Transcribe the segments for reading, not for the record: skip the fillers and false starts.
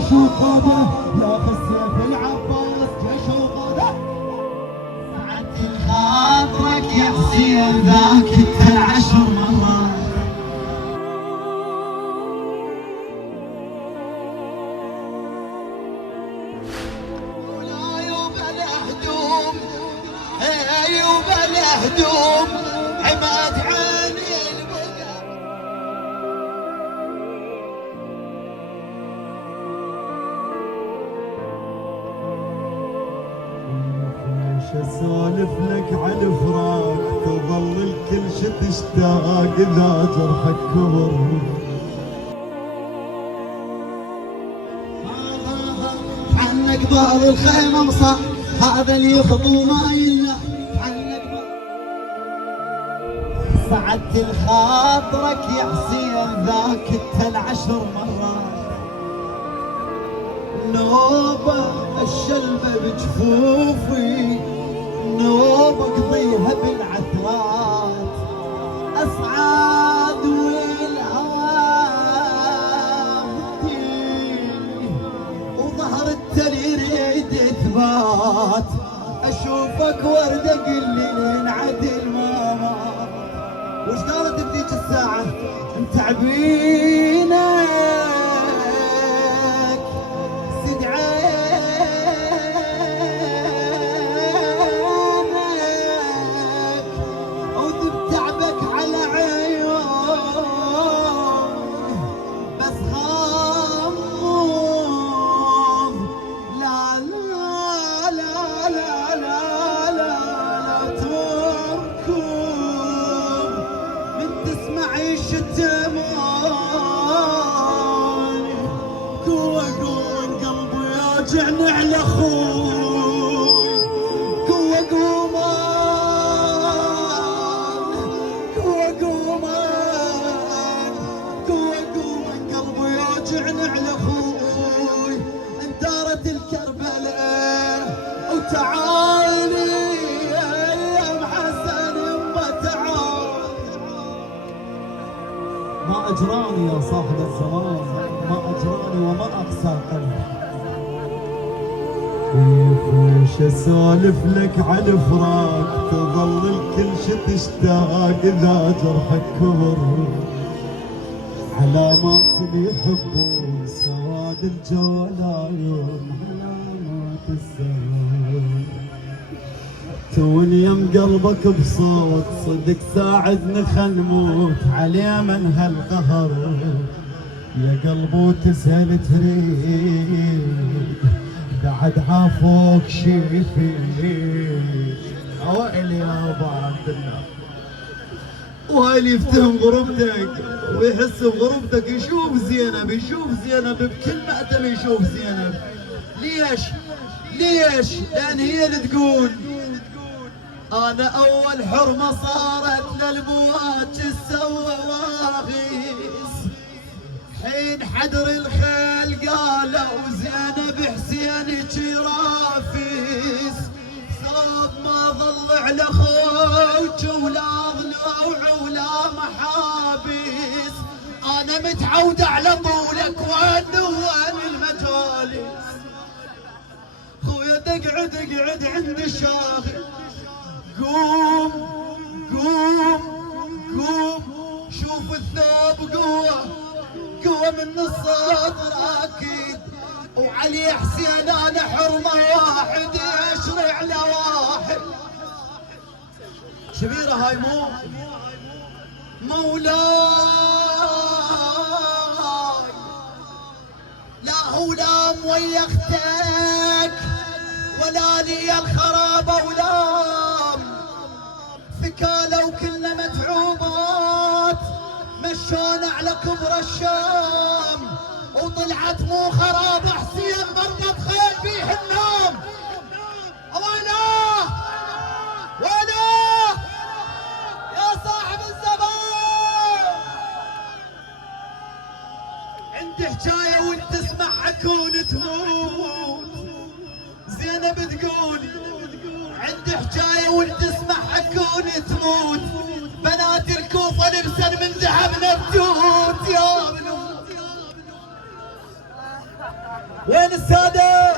جيش وقاده ياخذ سيف العباس جيش وقاده. سعدت خاطرك يا حسين ذاك انت العشر مرات. هدوم عماد عيني البقع. وش اسولف لك عن الفراق تظل الكل تشتاق اذا جرحك كبر. عنك ظهر الخيمه مصاب هذا اللي يخطو ما يلا. سعدت خاطرك يا حسين ذاك انت العشر مرات. نوبة الشلبة بجفوفي نوبة اقضيها بالعثرات. اسعاد والهام وظهر التلي يريد اثبات. اشوفك وردة قل لي انعدل ماما. وش قالت بذيك الساعة؟ متعبينك سد عينك وذب تعبك على عيون. بس خمم لا لا لا لا لا لا تركض عيش التمان. قوة قوة قلبي ياجعني على اخوي. قوة قومان قوة قومان قوة قومان قلبي ياجعني على اخوي. اندارت الكربلاء وتعالي ما أجراني يا صاحب الزمان ما أجراني وما أقسى قلبي. كيف وش أسولف لك عن فراق تظل الكل تشتاق إذا جرحك كبر. علامات اللي يحبون سواد الجو العيون علامات السهول. توني يم قلبك بصوت صدق ساعدني خل نموت عليه من هالقهر. يا قلب وتسهل تريد بعد عافوك شي فيك. اويلي يا ابو عبد الله وهالي يفتهم غربتك ويحس بغربتك. يشوف زينب بكل مأتم يشوف زينب. ليش؟ لان هي اللي تقول أنا أول حرمة صارت للمواج سوى واغيس. حين حدر الخيل قالوا زينب حسين رافيس. صاب ما ظل على خوج ولا ضلوع ولا محابس. أنا متعودة على طولك وين المجالس. خويا تقعد عند الشاغل. قوم شوف الثوب قوة من الصدر اكيد. وعلي حسين انا حرمة واحد يشرع لواحد. شبيرة هاي مولاي لا هولام ويا اختك ولا لي الخرابة ولام. ثكالة وكلنا متعوبات مشونا على كبر الشام. وطلعت مو خراب حسين ضربت خيل فيه النوم. وينه يا صاحب الزمان. عندي حكاية وانت تسمع حكون تموت. زينب تقول عندي حكاية وانت تسمع حكون تموت. بنات الكوفة لبسن من ذهب نبتوت يا بنوت. وين السادة؟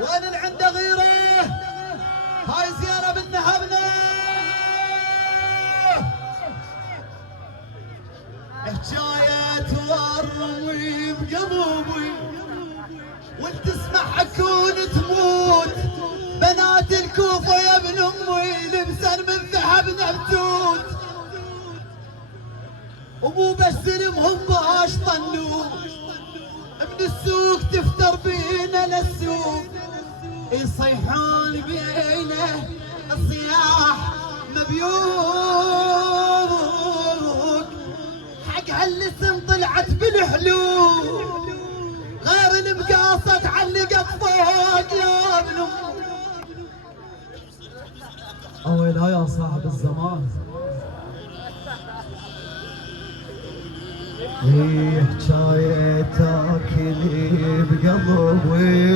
وين اللي عنده غيره؟ هاي زيارة من نهبنا. حكاية تورمي بقلبي وانت تسمع حكون تموت. بنات الكوفة يا ابن امي لبسن من ذهب نبتوت، ومو بس لمهم باش طنوا من السوق تفتر بينا للسوق، يصيحون بينا الصياح مبيوك. حق هالاسم طلعت بالحلول غير المقاصة تعلقت فوق يا ابن اويلا يا صاحب الزمان. هي حكاية تاكلي بقلبي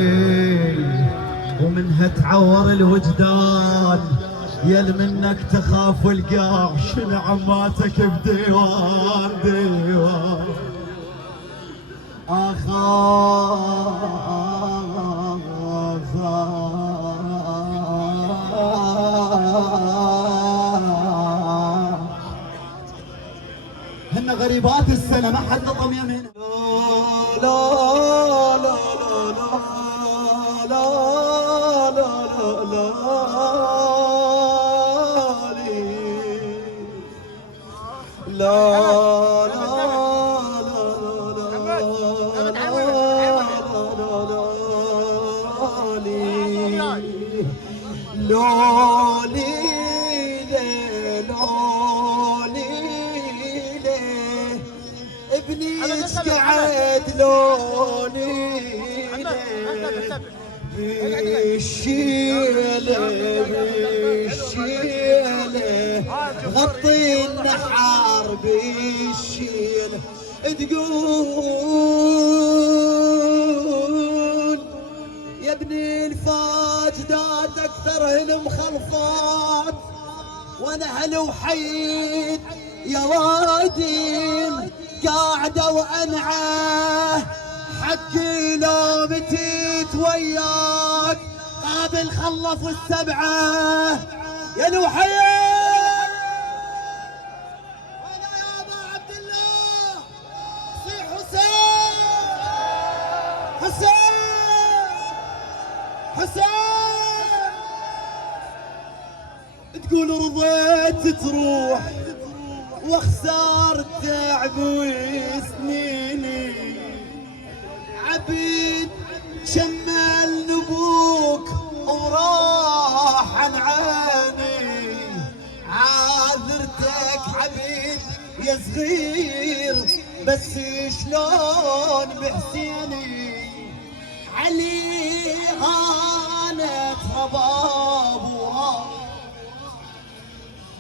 ومنها تعور الوجدان، يل منك تخاف القاع شنو عماتك بديوان ديوان. هن غريبات السنة ما حد نطم يمين. لا لا لا لا لا لا لا قعد لوني بالشيله بالشيله غطي النحار بالشيله تقول يا ابني الفاجدات اكثرهن مخلفات وانا هل وحيد يا وادي قاعدة وأنعاه حقي لو متيت وياك قابل خلص السبعة يا الوحيد. وانا يا ابا عبد الله صيح حسين حسين حسين. تقول رضيت تروح وخسارت تعب وسنيني عبيد شمل نبوك وراح عن عيني عاذرتك عبيد يا صغير بس شلون بحسيني علي هانت خباب وراح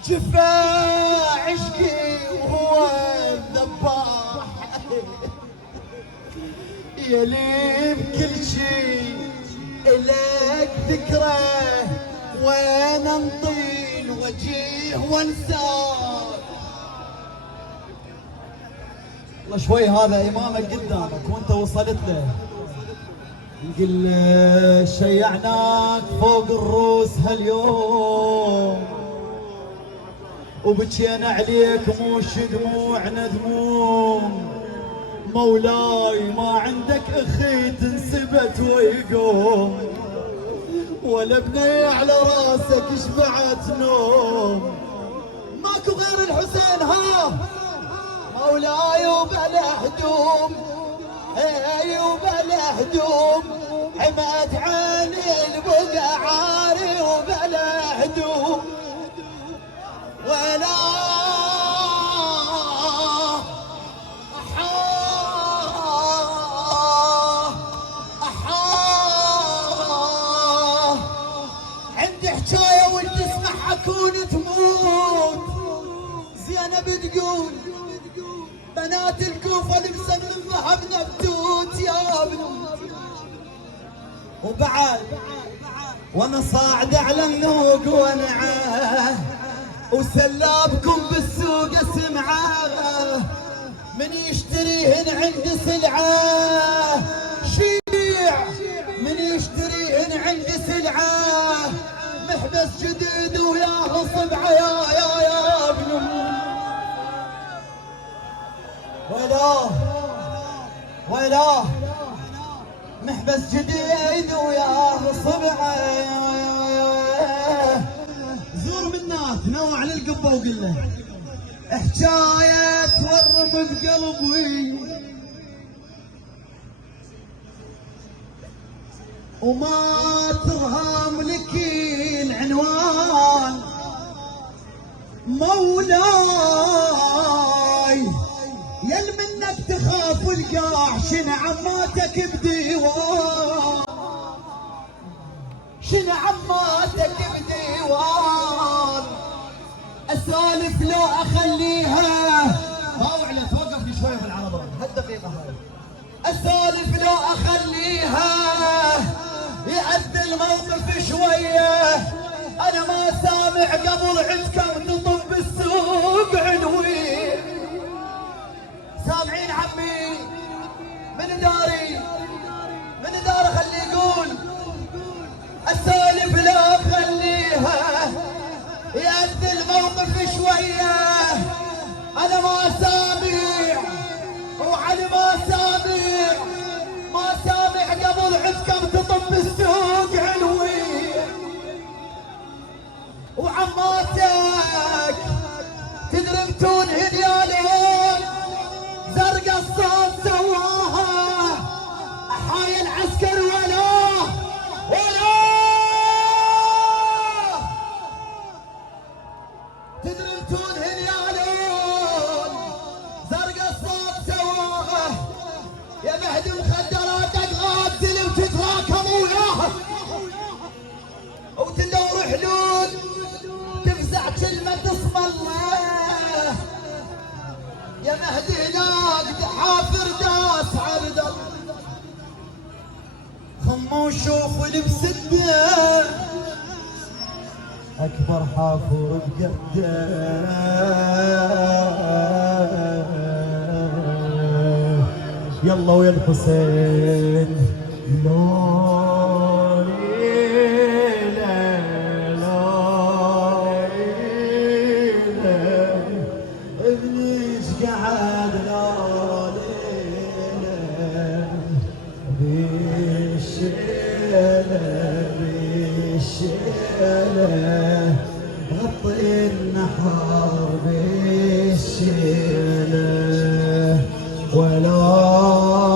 جفا عشقي وهو الذباح يلي بكل شي إلك ذكرى وين انطين وجيه وانساك. والله شوي هذا امامك قدامك وانت وصلت له نقول شيعناك فوق الروس هاليوم وبكينا عليك مش دموعنا دموم. مولاي ما عندك اخي تنسبت ويقوم ولا بني على راسك شبعت نوم. ماكو غير الحسين ها مولاي وبلا هدوم هاي وبلا هدوم عماد عيني البقع عاري وبلا هدوم ولا عندي حكاية وانت تسمعها كون تموت. زينب تقول بنات الكوفة لبسن من ذهب نبتوت يا ابن وبعد وانا صاعد على النوق ونعاه وسلابكم بالسوق اسمعاه من يشتريهن عند سلعه شيع عندي سلعة محبس جديد وياه صبعة يا ابن ويلاه محبس جديد وياه صبعة. زور منات نوع للقبة وقل له حكاية تورم بقلبي وما ترهام لك العنوان مولاي يل منك تخاف القاع شن عماتك بديوان شن عماتك بديوان اسالف لو اخليها طاوع توقف لي شويه في العرض هالدقيقه هاي اسالف لو اخليها يعد الموقف شويه انا ما سامع قبل عندكم تطب بالسوق علوي سامعين عمي من داري خلي يقول اسالف لا اخليها يعد الموقف شويه انا ما سامع وعلي ما سامع قبل عندكم تطب السوق علوي وعماتك تدربتون هديالهم زرقا الصوت سواها حاي العسكر ولا تدربتون هديالهم زرقا الصوت سواها يا مهدي مخدراتك غازل وتتراكم وياها وتدور حلول تفزع كلمة اسم الله يا مهدي هناك حافر داس عبد الله خموا وشوفوا لبسده اكبر حافر بقده يلا ويا الحسين ابنيش قعد بالشيلة غطي النحر بالشيلة ولا